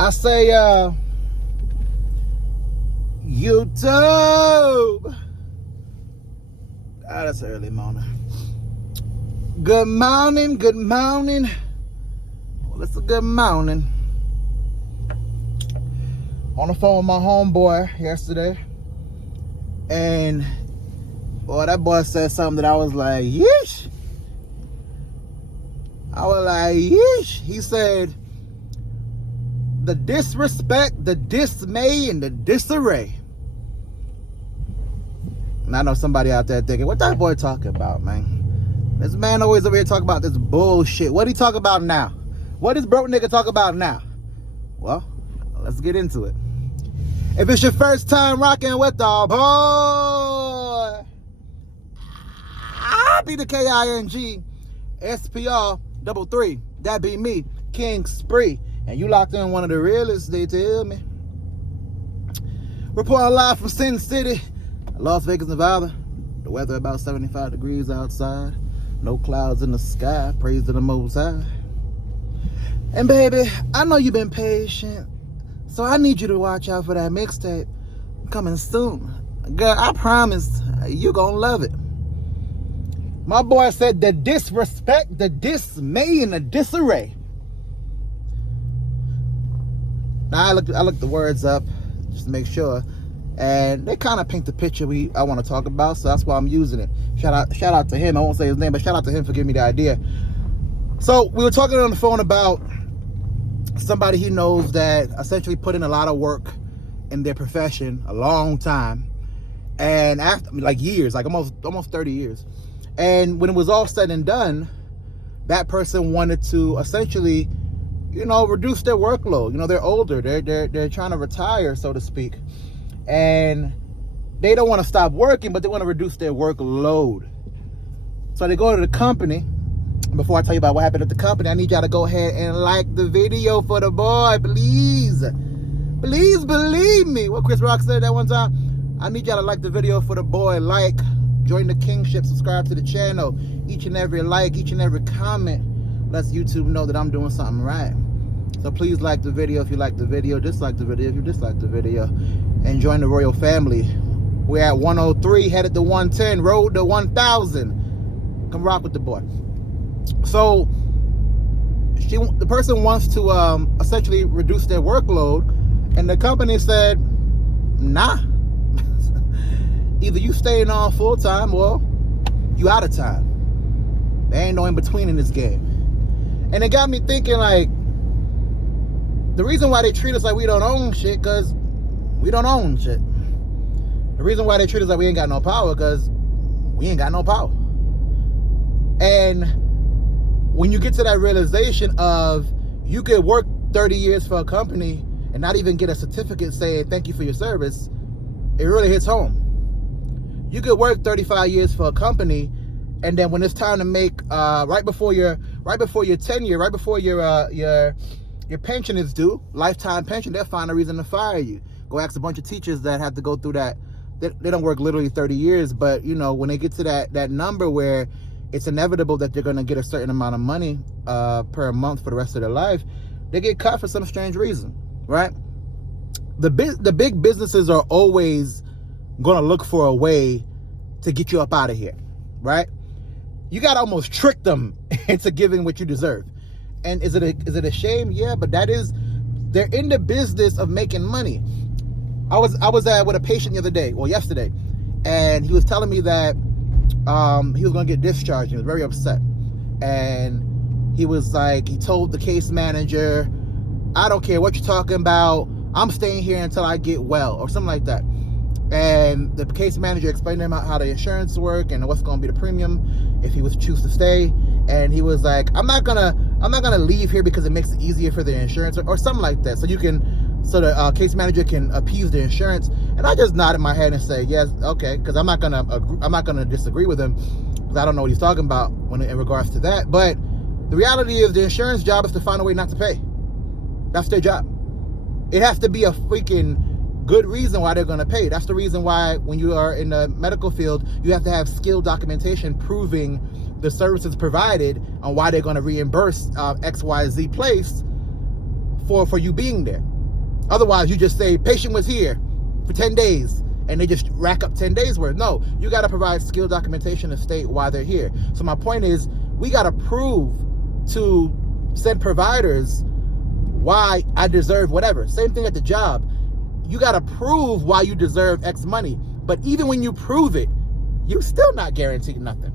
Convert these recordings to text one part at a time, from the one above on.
I say, YouTube. That's early morning. Good morning, good morning. Well, it's a good morning. On the phone with my homeboy yesterday. And, boy, that boy said something that I was like, yeesh. I was like, yeesh. He said, the disrespect, the dismay, and the disarray. And I know somebody out there thinking, what that boy talking about, man? This man always over here talking about this bullshit. What he talk about now? What does broke nigga talk about now? Well, let's get into it. If it's your first time rocking with the boy, I'll be the KING SPR 33. That be me, King Spree. And you locked in one of the realest, they tell me. Reporting live from Sin City, Las Vegas, Nevada. The weather about 75 degrees outside. No clouds in the sky. Praise to the Most High. And baby, I know you've been patient, so I need you to watch out for that mixtape coming soon. Girl, I promise you gonna love it. My boy said the disrespect, the dismay, and the disarray. Now I looked the words up just to make sure, and they kind of paint the picture I want to talk about, so that's why I'm using it. Shout out to him. I won't say his name, but shout out to him for giving me the idea. So we were talking on the phone about somebody he knows that essentially put in a lot of work in their profession, a long time, and after like years, like almost 30 years. And when it was all said and done, that person wanted to essentially, reduce their workload. They're older. They're trying to retire, so to speak. And they don't want to stop working, but they want to reduce their workload. So they go to the company. Before I tell you about what happened at the company, I need y'all to go ahead and like the video for the boy, please. Please believe me. What Chris Rock said that one time. I need y'all to like the video for the boy. Like, join the kingship, subscribe to the channel. Each and every like, each and every comment lets YouTube know that I'm doing something right. So please like the video if you like the video, dislike the video if you dislike the video, and join the royal family. We're at 103, headed to 110, road to 1,000. Come rock with the boy. So the person wants to essentially reduce their workload, and the company said, nah. Either you staying on full time or you out of time. There ain't no in between in this game. And it got me thinking, like, the reason why they treat us like we don't own shit, because we don't own shit. The reason why they treat us like we ain't got no power, because we ain't got no power. And when you get to that realization of you could work 30 years for a company and not even get a certificate saying thank you for your service, it really hits home. You could work 35 years for a company, and then when it's time to make right before your tenure, right before your pension is due, lifetime pension, they'll find a reason to fire you. Go ask a bunch of teachers that have to go through that. They don't work literally 30 years, but when they get to that number where it's inevitable that they're going to get a certain amount of money per month for the rest of their life, they get cut for some strange reason, right? The big businesses are always going to look for a way to get you up out of here, right? You got to almost trick them into giving what you deserve. And is it a shame? Yeah, but they're in the business of making money. I was with a patient yesterday, and he was telling me that he was going to get discharged. He was very upset. And he was like, he told the case manager, I don't care what you're talking about, I'm staying here until I get well, or something like that. And the case manager explained to him how the insurance work and what's going to be the premium if he was to choose to stay. And he was like, I'm not gonna leave here because it makes it easier for the insurance, or something like that. So the case manager can appease the insurance. And I just nodded my head and said, yes, okay, because I'm not gonna disagree with him, because I don't know what he's talking about in regards to that. But the reality is, the insurance job is to find a way not to pay. That's their job. It has to be a freaking good reason why they're going to pay. That's the reason why when you are in the medical field, you have to have skilled documentation proving the services provided and why they're going to reimburse XYZ place for you being there. Otherwise, you just say patient was here for 10 days and they just rack up 10 days worth. No, you got to provide skill documentation to state why they're here. So my point is, we got to prove to said providers why I deserve whatever. Same thing at the job. You got to prove why you deserve X money. But even when you prove it, you still not guaranteed nothing.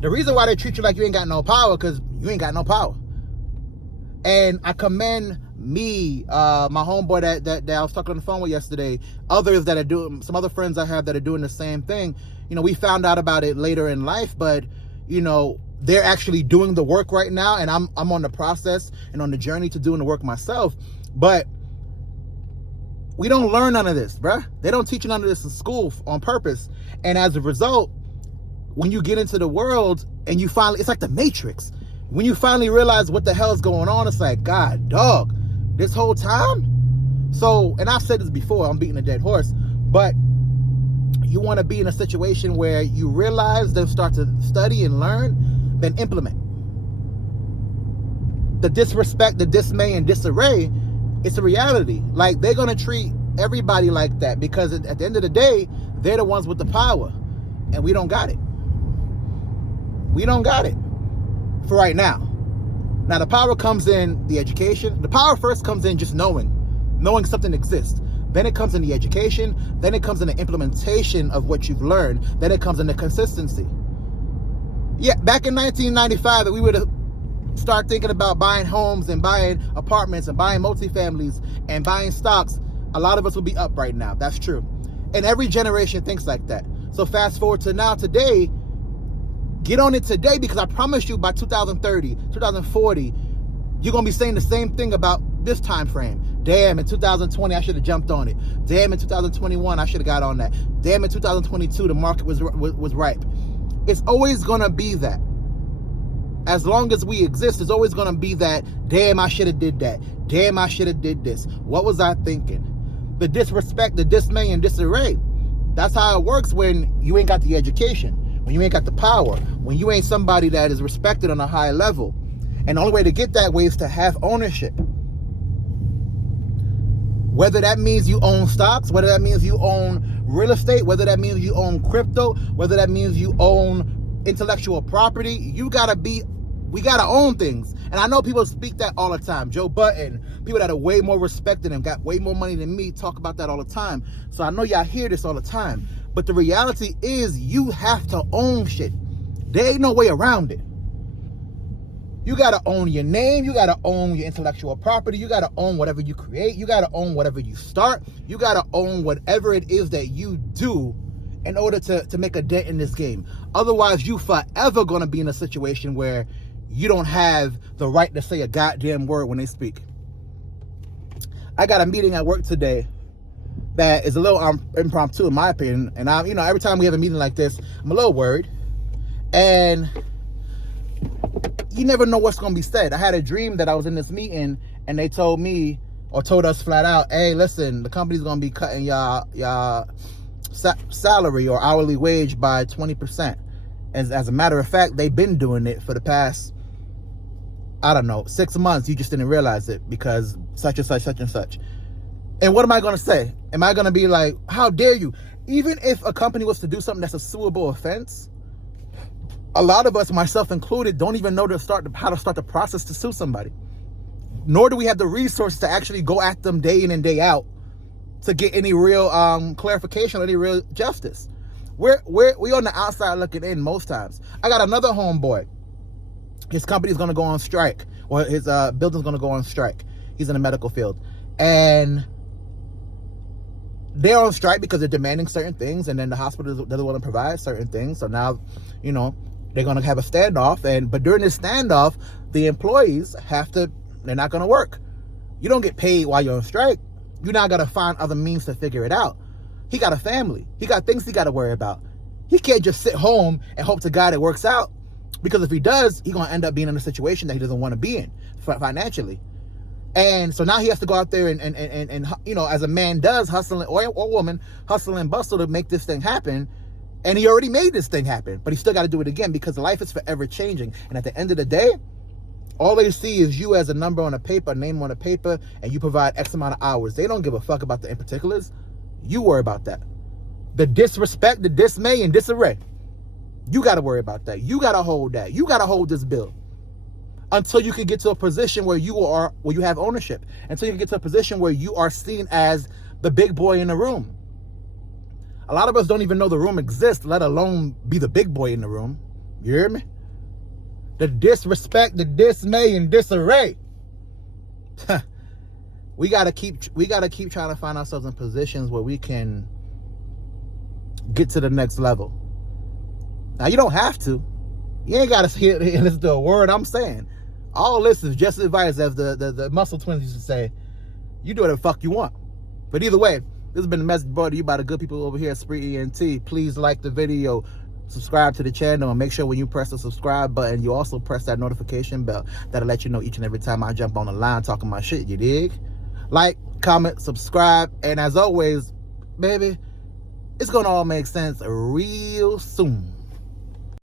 The reason why they treat you like you ain't got no power, because you ain't got no power. And I commend me, my homeboy that I was talking on the phone with yesterday, others that are doing, some other friends I have that are doing the same thing. You know, we found out about it later in life, but, you know, they're actually doing the work right now, and I'm on the process and on the journey to doing the work myself. But we don't learn none of this, bruh. They don't teach you none of this in school on purpose. And as a result, when you get into the world and you finally, it's like the Matrix. When you finally realize what the hell's going on, it's like, God, dog, this whole time? So, and I've said this before, I'm beating a dead horse, but you want to be in a situation where you realize, then start to study and learn, then implement. The disrespect, the dismay, and disarray, it's a reality. Like, they're going to treat everybody like that because at the end of the day, they're the ones with the power, and we don't got it. We don't got it for right now. Now, the power comes in the education. The power first comes in just knowing something exists. Then it comes in the education. Then it comes in the implementation of what you've learned. Then it comes in the consistency. Yeah, back in 1995, we would start thinking about buying homes and buying apartments and buying multifamilies and buying stocks, a lot of us will be up right now. That's true. And every generation thinks like that. So fast forward to now, today, get on it today, because I promise you by 2030, 2040, you're going to be saying the same thing about this time frame. Damn, in 2020, I should have jumped on it. Damn, in 2021, I should have got on that. Damn, in 2022, the market was ripe. It's always going to be that. As long as we exist, it's always going to be that, damn, I should have did that. Damn, I should have did this. What was I thinking? The disrespect, the dismay, and disarray. That's how it works when you ain't got the education, when you ain't got the power, when you ain't somebody that is respected on a high level. And the only way to get that way is to have ownership. Whether that means you own stocks, whether that means you own real estate, whether that means you own crypto, whether that means you own intellectual property, we gotta own things. And I know people speak that all the time. Joe Button, people that are way more respected and got way more money than me talk about that all the time. So I know y'all hear this all the time. But the reality is, you have to own shit. There ain't no way around it. You gotta own your name. You gotta own your intellectual property. You gotta own whatever you create. You gotta own whatever you start. You gotta own whatever it is that you do in order to make a dent in this game. Otherwise, you forever gonna be in a situation where you don't have the right to say a goddamn word when they speak. I got a meeting at work today that is a little impromptu in my opinion. And every time we have a meeting like this, I'm a little worried. And you never know what's going to be said. I had a dream that I was in this meeting and they told me, or told us flat out, hey, listen, the company's going to be cutting y'all salary or hourly wage by 20%. As a matter of fact, they've been doing it for the past, 6 months. You just didn't realize it because such and such, such and such. And what am I going to say? Am I going to be like, how dare you? Even if a company was to do something that's a suable offense, a lot of us, myself included, don't even know how to start the process to sue somebody. Nor do we have the resources to actually go at them day in and day out to get any real clarification or any real justice. We on the outside looking in most times. I got another homeboy. His company's going to go on strike, or his building's going to go on strike. He's in the medical field. And they're on strike because they're demanding certain things, and then the hospital doesn't want to provide certain things. So now, they're going to have a standoff. But during this standoff, the employees they're not going to work. You don't get paid while you're on strike. You now got to find other means to figure it out. He got a family. He got things he got to worry about. He can't just sit home and hope to God it works out. Because if he does, he's going to end up being in a situation that he doesn't want to be in financially. And so now he has to go out there and as a man does, hustling, or woman, hustle and bustle to make this thing happen. And he already made this thing happen, but he still got to do it again because life is forever changing. And at the end of the day, All they see is you as a number on a paper, a name on a paper, and you provide X amount of hours. They don't give a fuck about the in particulars. You worry about that. The disrespect, the dismay, and disarray. You got to worry about that. You got to hold that. You got to hold this bill until you can get to a position where you have ownership. Until you can get to a position where you are seen as the big boy in the room. A lot of us don't even know the room exists, let alone be the big boy in the room. You hear me? The disrespect, the dismay, and disarray. we gotta keep trying to find ourselves in positions where we can get to the next level. Now you don't have to. You ain't gotta listen to a word I'm saying. All this is just advice, as the Muscle Twins used to say. You do whatever the fuck you want. But either way, this has been a message brought to you by the good people over here at Spree ENT. Please like the video, subscribe to the channel, and make sure when you press the subscribe button, you also press that notification bell. That'll let you know each and every time I jump on the line talking my shit, you dig? Like, comment, subscribe, and as always, baby, it's gonna all make sense real soon.